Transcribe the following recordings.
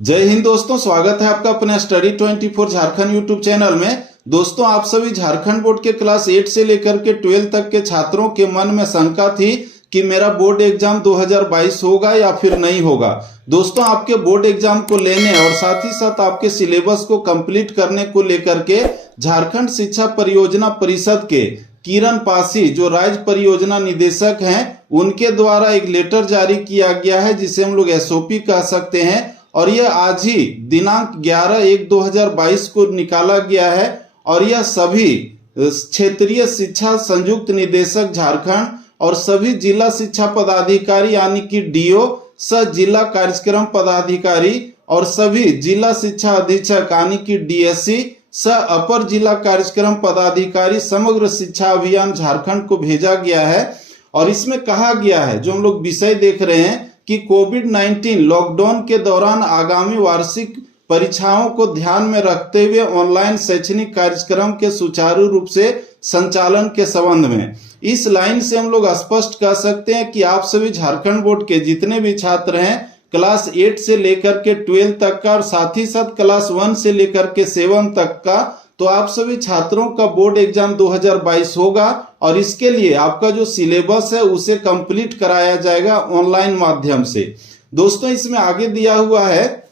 जय हिंद दोस्तों, स्वागत है आपका अपने स्टडी 24 झारखंड यूट्यूब चैनल में। दोस्तों, आप सभी झारखंड बोर्ड के क्लास 8 से लेकर के 12 तक के छात्रों के मन में शंका थी कि मेरा बोर्ड एग्जाम 2022 होगा या फिर नहीं होगा। दोस्तों, आपके बोर्ड एग्जाम को लेने और साथ ही साथ आपके सिलेबस को कंप्लीट करने को लेकर के झारखंड शिक्षा परियोजना परिषद के किरण पासी, जो राज्य परियोजना निदेशक हैं, उनके द्वारा एक लेटर जारी किया गया है जिसे हम लोग एसओपी कह सकते हैं। और यह आज ही दिनांक 11/1/2022 को निकाला गया है और यह सभी क्षेत्रीय शिक्षा संयुक्त निदेशक झारखंड और सभी जिला शिक्षा पदाधिकारी यानी कि डीओ, सह जिला कार्यक्रम पदाधिकारी और सभी जिला शिक्षा अधीक्षक यानी कि डीएससी, सह अपर जिला कार्यक्रम पदाधिकारी समग्र शिक्षा अभियान झारखंड को भेजा गया है। और इसमें कहा गया है, जो हम लोग विषय देख रहे हैं कि कोविड-19 लॉकडाउन के दौरान आगामी वार्षिक परीक्षाओं को ध्यान में रखते हुए ऑनलाइन शैक्षणिक कार्यक्रम के सुचारू रूप से संचालन के संबंध में। इस लाइन से हम लोग स्पष्ट कह सकते हैं कि आप सभी झारखंड बोर्ड के जितने भी छात्र हैं क्लास 8 से लेकर के 12 तक का और साथ ही साथ क्लास 1 से लेकर के 7 तक का, तो आप सभी छात्रों का बोर्ड एग्जाम 2022 होगा और इसके लिए आपका जो सिलेबस है उसे कंप्लीट कराया जाएगा ऑनलाइन माध्यम से। दोस्तों, इसमें आगे दिया हुआ है,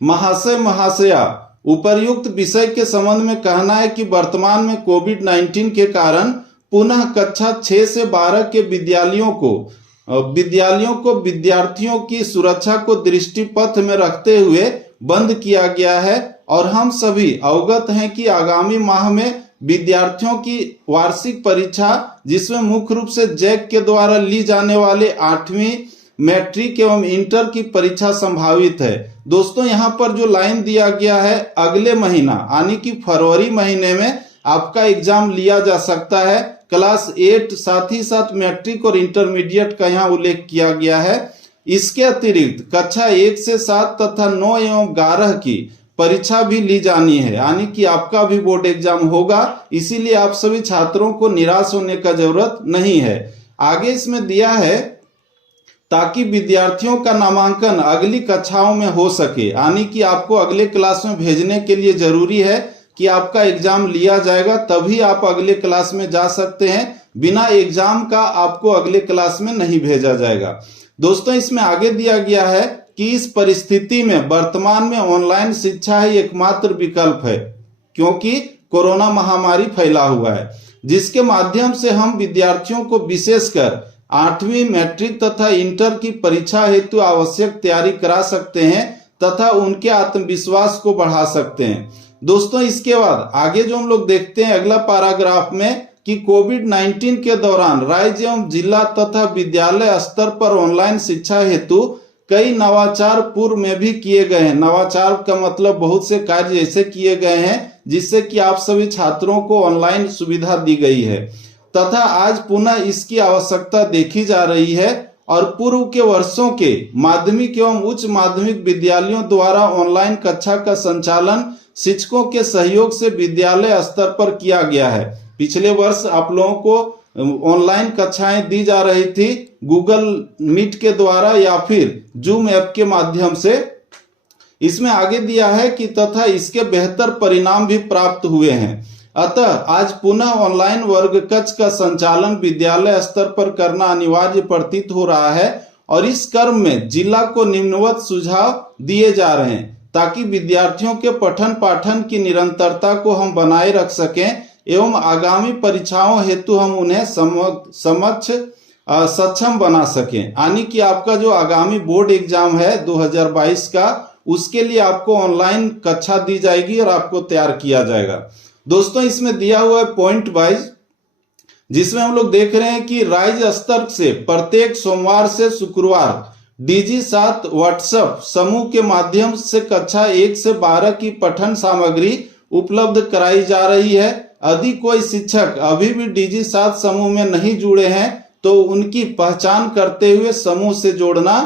महाशय महाशया, उपर्युक्त विषय के संबंध में कहना है कि वर्तमान में कोविड-19 के कारण पुनः कक्षा 6 से 12 के विद्यालयों को विद्यार्थियों की सुरक्षा को दृष्टिपथ में रखते हुए बंद किया गया है और हम सभी अवगत हैं कि आगामी माह में विद्यार्थियों की वार्षिक परीक्षा, जिसमें मुख्य रूप से जैक के द्वारा ली जाने वाले 8वीं मैट्रिक एवं इंटर की परीक्षा संभावित है। दोस्तों, यहाँ पर जो लाइन दिया गया है, अगले महीना यानी कि फरवरी महीने में आपका एग्जाम लिया जा सकता है। क्लास 8 साथ ही साथ मैट्रिक और इंटरमीडिएट का यहाँ उल्लेख किया गया है। इसके अतिरिक्त कक्षा 1 से 7 तथा 9 एवं 11 की परीक्षा भी ली जानी है, यानी कि आपका भी बोर्ड एग्जाम होगा। इसीलिए आप सभी छात्रों को निराश होने का जरूरत नहीं है। आगे इसमें दिया है, ताकि विद्यार्थियों का नामांकन अगली कक्षाओं में हो सके, यानी कि आपको अगले क्लास में भेजने के लिए जरूरी है कि आपका एग्जाम लिया जाएगा, तभी आप अगले क्लास में जा सकते हैं। बिना एग्जाम का आपको अगले क्लास में नहीं भेजा जाएगा। दोस्तों, इसमें आगे दिया गया है कि इस परिस्थिति में वर्तमान में ऑनलाइन शिक्षा ही एकमात्र विकल्प है, क्योंकि कोरोना महामारी फैला हुआ है, जिसके माध्यम से हम विद्यार्थियों को विशेषकर 8वीं मैट्रिक तथा इंटर की परीक्षा हेतु आवश्यक तैयारी करा सकते हैं तथा उनके आत्मविश्वास को बढ़ा सकते हैं। दोस्तों, इसके बाद आगे जो हम लोग देखते हैं अगला पैराग्राफ में कि कोविड-19 के दौरान राज्य एवं जिला तथा विद्यालय स्तर पर ऑनलाइन शिक्षा हेतु कई नवाचार पूर्व में भी किए गए हैं। नवाचार का मतलब बहुत से कार्य ऐसे किए गए हैं जिससे कि आप सभी छात्रों को ऑनलाइन सुविधा दी गई है तथा आज पुनः इसकी आवश्यकता देखी जा रही है। और पूर्व के वर्षों के माध्यमिक एवं उच्च माध्यमिक विद्यालयों द्वारा ऑनलाइन कक्षा का संचालन शिक्षकों के सहयोग से विद्यालय स्तर पर किया गया है। पिछले वर्ष आप लोगों को ऑनलाइन कक्षाएं दी जा रही थी गूगल मीट के द्वारा या फिर जूम ऐप के माध्यम से। इसमें आगे दिया है कि तथा इसके बेहतर परिणाम भी प्राप्त हुए हैं। अतः आज पुनः ऑनलाइन वर्ग कक्ष का संचालन विद्यालय स्तर पर करना अनिवार्य प्रतीत हो रहा है और इस क्रम में जिला को निम्नवत सुझाव दिए जा रहे हैं, ताकि विद्यार्थियों के पठन पाठन की निरंतरता को हम बनाए रख सकें एवं आगामी परीक्षाओं हेतु हम उन्हें सक्षम बना सकें। यानी कि आपका जो आगामी बोर्ड एग्जाम है 2022 का, उसके लिए आपको ऑनलाइन कक्षा दी जाएगी और आपको तैयार किया जाएगा। दोस्तों, इसमें दिया हुआ है पॉइंट वाइज, जिसमें हम लोग देख रहे हैं कि राज्य स्तर से प्रत्येक सोमवार से शुक्रवार DG7 व्हाट्सएप समूह के माध्यम से कक्षा 1 से 12 की पठन सामग्री उपलब्ध कराई जा रही है। यदि कोई शिक्षक अभी भी DG7 समूह में नहीं जुड़े हैं तो उनकी पहचान करते हुए समूह से जोड़ना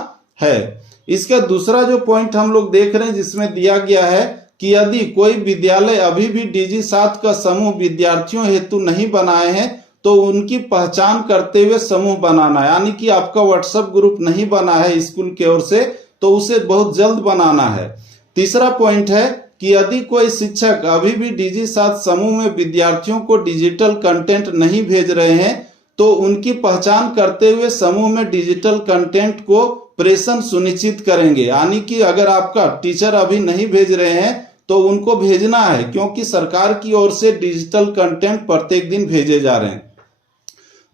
है। इसका दूसरा जो पॉइंट हम लोग देख रहे हैं, जिसमें दिया गया है कि यदि कोई विद्यालय अभी भी DG7 का समूह विद्यार्थियों हेतु नहीं बनाए हैं तो उनकी पहचान करते हुए समूह बनाना, यानी कि आपका व्हाट्सएप ग्रुप नहीं बना है स्कूल की ओर से तो उसे बहुत जल्द बनाना है। तीसरा पॉइंट है कि यदि कोई शिक्षक अभी भी DigiSat समूह में विद्यार्थियों को डिजिटल कंटेंट नहीं भेज रहे हैं तो उनकी पहचान करते हुए समूह में डिजिटल कंटेंट को प्रेषण सुनिश्चित करेंगे, यानी कि अगर आपका टीचर अभी नहीं भेज रहे हैं तो उनको भेजना है, क्योंकि सरकार की ओर से डिजिटल कंटेंट प्रत्येक दिन भेजे जा रहे हैं।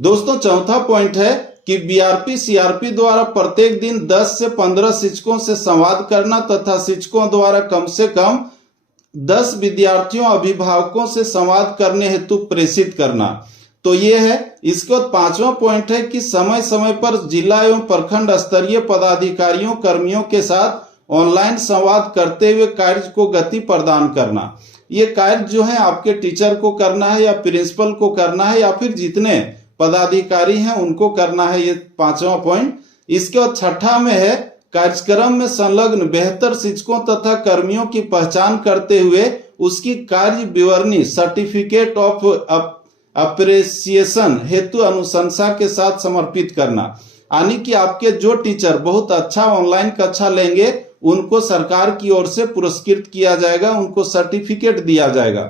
दोस्तों चौथा पॉइंट है कि BRP CRP द्वारा प्रत्येक दिन 10 से 15 शिक्षकों से संवाद करना तथा शिक्षकों द्वारा कम से कम 10 विद्यार्थियों अभिभावकों से संवाद करने हेतु प्रेषित करना। तो ये है। इसके बाद पांचवा पॉइंट है कि समय समय पर जिला एवं प्रखंड स्तरीय पदाधिकारियों कर्मियों के साथ ऑनलाइन संवाद करते हुए कार्य को गति प्रदान करना। ये कार्य जो है आपके टीचर को करना है या प्रिंसिपल को करना है या फिर जितने पदाधिकारी हैं उनको करना है, ये पांचवा पॉइंट। इसके बाद छठा में है कार्यक्रम में संलग्न बेहतर शिक्षकों तथा कर्मियों की पहचान करते हुए उसकी कार्य विवरणी सर्टिफिकेट ऑफ अप्रिसिएशन हेतु अनुशंसा के साथ समर्पित करना, यानी कि आपके जो टीचर बहुत अच्छा ऑनलाइन कक्षा लेंगे उनको सरकार की ओर से पुरस्कृत किया जाएगा, उनको सर्टिफिकेट दिया जाएगा।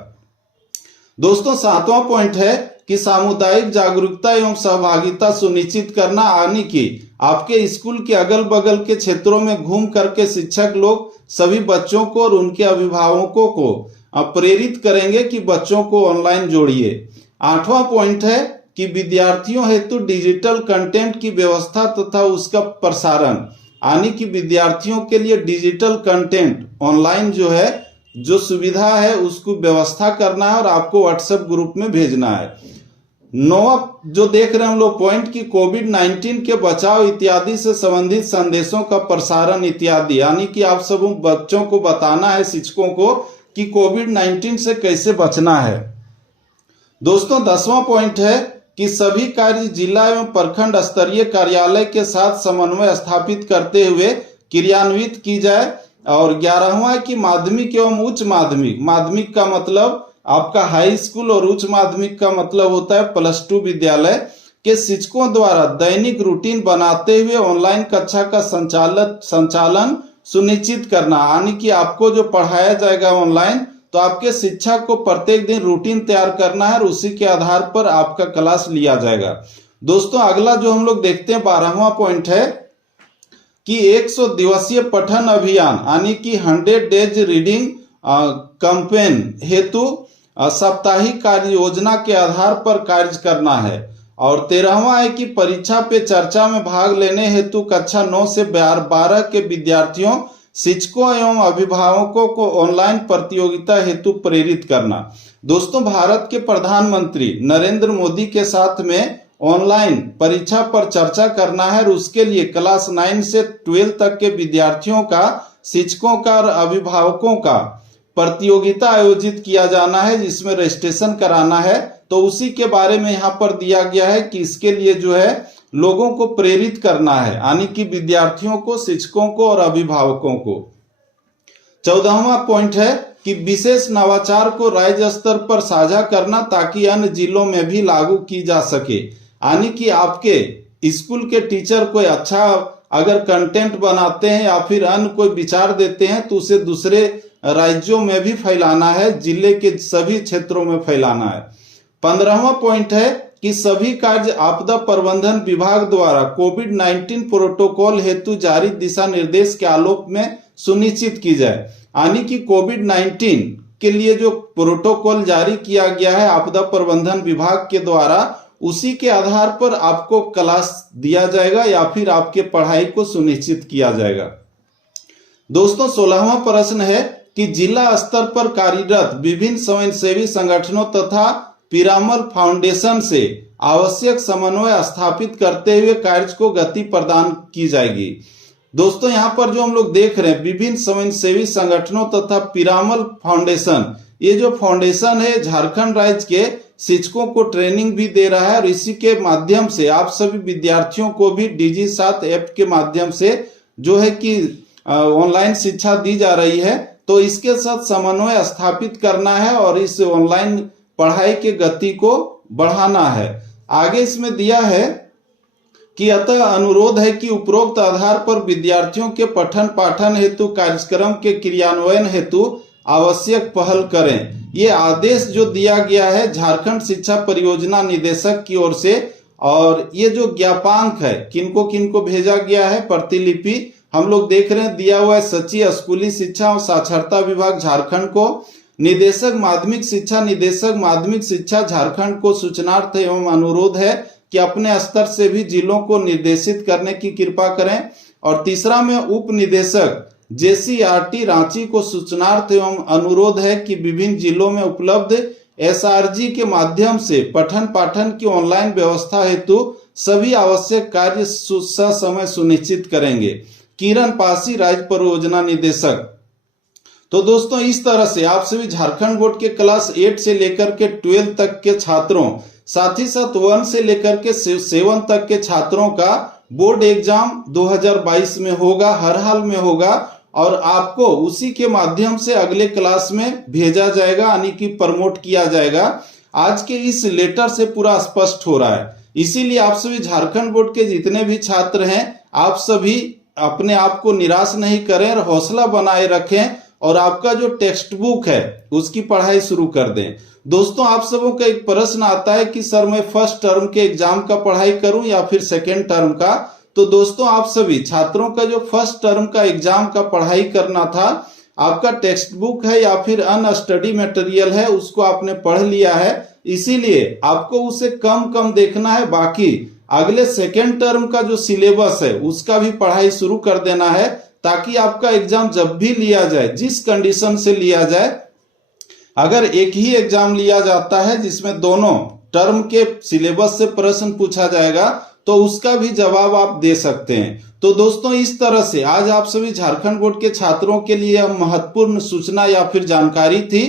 दोस्तों सातवां पॉइंट है कि सामुदायिक जागरूकता एवं सहभागिता सुनिश्चित करना, यानी कि आपके स्कूल के अगल बगल के क्षेत्रों में घूम करके शिक्षक लोग सभी बच्चों को और उनके अभिभावकों को प्रेरित करेंगे कि बच्चों को ऑनलाइन जोड़िए। आठवां पॉइंट है कि विद्यार्थियों हेतु डिजिटल कंटेंट की व्यवस्था तथा उसका प्रसारण, यानी कि विद्यार्थियों के लिए डिजिटल कंटेंट ऑनलाइन जो है जो सुविधा है उसको व्यवस्था करना है और आपको व्हाट्सएप ग्रुप में भेजना है। नौवां जो देख रहे हैं हम लोग पॉइंट की कोविड-19 के बचाव इत्यादि से संबंधित संदेशों का प्रसारण इत्यादि, यानी कि आप सब बच्चों को बताना है शिक्षकों को कि कोविड-19 से कैसे बचना है। दोस्तों 10वां पॉइंट है कि सभी कार्य जिला एवं प्रखंड स्तरीय कार्यालय के साथ समन्वय स्थापित करते हुए क्रियान्वित की जाए। और 11वां है कि माध्यमिक एवं उच्च माध्यमिक, माध्यमिक का मतलब आपका हाई स्कूल और उच्च माध्यमिक का मतलब होता है +2 विद्यालय के शिक्षकों द्वारा दैनिक रूटीन बनाते हुए ऑनलाइन कक्षा का संचालन सुनिश्चित करना, यानी कि आपको जो पढ़ाया जाएगा ऑनलाइन तो आपके शिक्षक को प्रत्येक दिन रूटीन तैयार करना है और उसी के आधार पर आपका क्लास लिया जाएगा। दोस्तों अगला जो हम लोग देखते हैं 12वां पॉइंट है कि 100 दिवसीय पठन अभियान, यानी कि 100 डेज रीडिंग कैंपेन हेतु साप्ताहिक कार्य योजना के आधार पर कार्य करना है। और 13वां है कि परीक्षा पे चर्चा में भाग लेने हेतु कक्षा 9 से 12 के विद्यार्थियों, शिक्षकों एवं अभिभावकों को ऑनलाइन प्रतियोगिता हेतु प्रेरित करना। दोस्तों भारत के प्रधानमंत्री नरेंद्र मोदी के साथ में ऑनलाइन परीक्षा पर चर्चा करना है और उसके लिए क्लास 9 से 12 तक के विद्यार्थियों का, शिक्षकों का और अभिभावकों का प्रतियोगिता आयोजित किया जाना है जिसमें रजिस्ट्रेशन कराना है। तो उसी के बारे में यहाँ पर दिया गया है कि इसके लिए जो है लोगों को प्रेरित करना है, यानी कि विद्यार्थियों को, शिक्षकों को और अभिभावकों को। 14वां पॉइंट है कि विशेष नवाचार को राज्य स्तर पर साझा करना ताकि अन्य जिलों में भी लागू की जा सके, यानी कि आपके स्कूल के टीचर कोई अच्छा अगर कंटेंट बनाते हैं या फिर अन्य कोई विचार देते हैं तो उसे दूसरे राज्यों में भी फैलाना है, जिले के सभी क्षेत्रों में फैलाना है। 15वां पॉइंट है कि सभी कार्य आपदा प्रबंधन विभाग द्वारा कोविड-19 प्रोटोकॉल हेतु जारी दिशा निर्देश के आलोक में सुनिश्चित की जाए, यानी कि कोविड-19 के लिए जो प्रोटोकॉल जारी किया गया है आपदा प्रबंधन विभाग के द्वारा, उसी के आधार पर आपको क्लास दिया जाएगा या फिर आपके पढ़ाई को सुनिश्चित किया जाएगा। दोस्तों 16वां प्रश्न है कि जिला स्तर पर कार्यरत विभिन्न स्वयंसेवी संगठनों तथा पिरामल फाउंडेशन से आवश्यक समन्वय स्थापित करते हुए कार्य को गति प्रदान की जाएगी। दोस्तों यहाँ पर जो हम लोग देख रहे हैं विभिन्न स्वयंसेवी संगठनों तथा पिरामल फाउंडेशन, ये जो फाउंडेशन है झारखंड राज्य के शिक्षकों को ट्रेनिंग भी दे रहा है और इसी के माध्यम से आप सभी विद्यार्थियों को भी DigiSat ऐप के माध्यम से जो है कि ऑनलाइन शिक्षा दी जा रही है। तो इसके साथ समन्वय स्थापित करना है और इस ऑनलाइन पढ़ाई की गति को बढ़ाना है। आगे इसमें दिया है कि अतः अनुरोध है कि उपरोक्त आधार पर विद्यार्थियों के पठन पाठन हेतु कार्यक्रम के क्रियान्वयन हेतु आवश्यक पहल करें। ये आदेश जो दिया गया है झारखंड शिक्षा परियोजना निदेशक की ओर से, और ये जो ज्ञापांक है किनको किनको भेजा गया है प्रतिलिपि हम लोग देख रहे हैं, दिया हुआ है सचिव स्कूली शिक्षा और साक्षरता विभाग झारखंड को, निदेशक माध्यमिक शिक्षा झारखंड को सूचनार्थ एवं अनुरोध है कि अपने स्तर से भी जिलों को निर्देशित करने की कृपा करें। और तीसरा में उप निदेशक JCRT रांची को सूचनार्थ एवं अनुरोध है कि विभिन्न जिलों में उपलब्ध SRG के माध्यम से पठन पाठन की ऑनलाइन व्यवस्था हेतु सभी आवश्यक कार्य समय सुनिश्चित करेंगे। किरण पासी राज्य परियोजना निदेशक। तो दोस्तों इस तरह से आप सभी झारखंड बोर्ड के क्लास 8 से लेकर के 12 तक के छात्रों, साथ ही साथ 1 से लेकर के 7 तक के छात्रों का बोर्ड एग्जाम 2022 में होगा, हर हाल में होगा, और आपको उसी के माध्यम से अगले क्लास में भेजा जाएगा, यानी कि प्रमोट किया जाएगा। आज के इस लेटर से पूरा स्पष्ट हो रहा है। इसीलिए आप सभी झारखंड बोर्ड के जितने भी छात्र हैं, आप सभी अपने आप को निराश नहीं करें और हौसला बनाए रखें, और आपका जो टेक्स्ट बुक है उसकी पढ़ाई शुरू कर दें। दोस्तों आप सबों का एक प्रश्न आता है कि सर मैं फर्स्ट टर्म के एग्जाम का पढ़ाई करूं या फिर सेकेंड टर्म का। तो दोस्तों आप सभी छात्रों का जो फर्स्ट टर्म का एग्जाम का पढ़ाई करना था, आपका टेक्स्ट बुक है या फिर अन्य स्टडी मटेरियल है उसको आपने पढ़ लिया है, इसीलिए आपको उसे कम देखना है। बाकी अगले सेकेंड टर्म का जो सिलेबस है उसका भी पढ़ाई शुरू कर देना है, ताकि आपका एग्जाम जब भी लिया जाए, जिस कंडीशन से लिया जाए, अगर एक ही एग्जाम लिया जाता है जिसमें दोनों टर्म के सिलेबस से प्रश्न पूछा जाएगा, तो उसका भी जवाब आप दे सकते हैं। तो दोस्तों इस तरह से आज आप सभी झारखंड बोर्ड के छात्रों के लिए महत्वपूर्ण सूचना या फिर जानकारी थी।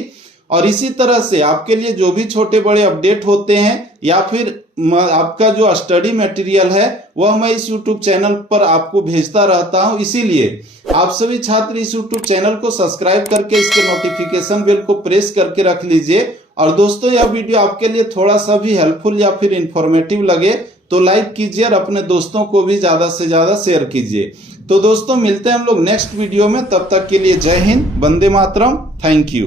और इसी तरह से आपके लिए जो भी छोटे बड़े अपडेट होते हैं या फिर आपका जो स्टडी मटेरियल है वह मैं इस YouTube चैनल पर आपको भेजता रहता हूं। इसीलिए आप सभी छात्र इस YouTube चैनल को सब्सक्राइब करके इसके नोटिफिकेशन बेल को प्रेस करके रख लीजिए। और दोस्तों यह वीडियो आपके लिए थोड़ा सा भी हेल्पफुल या फिर इंफॉर्मेटिव लगे तो लाइक कीजिए और अपने दोस्तों को भी ज्यादा से ज्यादा शेयर कीजिए। तो दोस्तों मिलते हैं हम लोग नेक्स्ट वीडियो में, तब तक के लिए जय हिंद, वंदे मातरम, थैंक यू।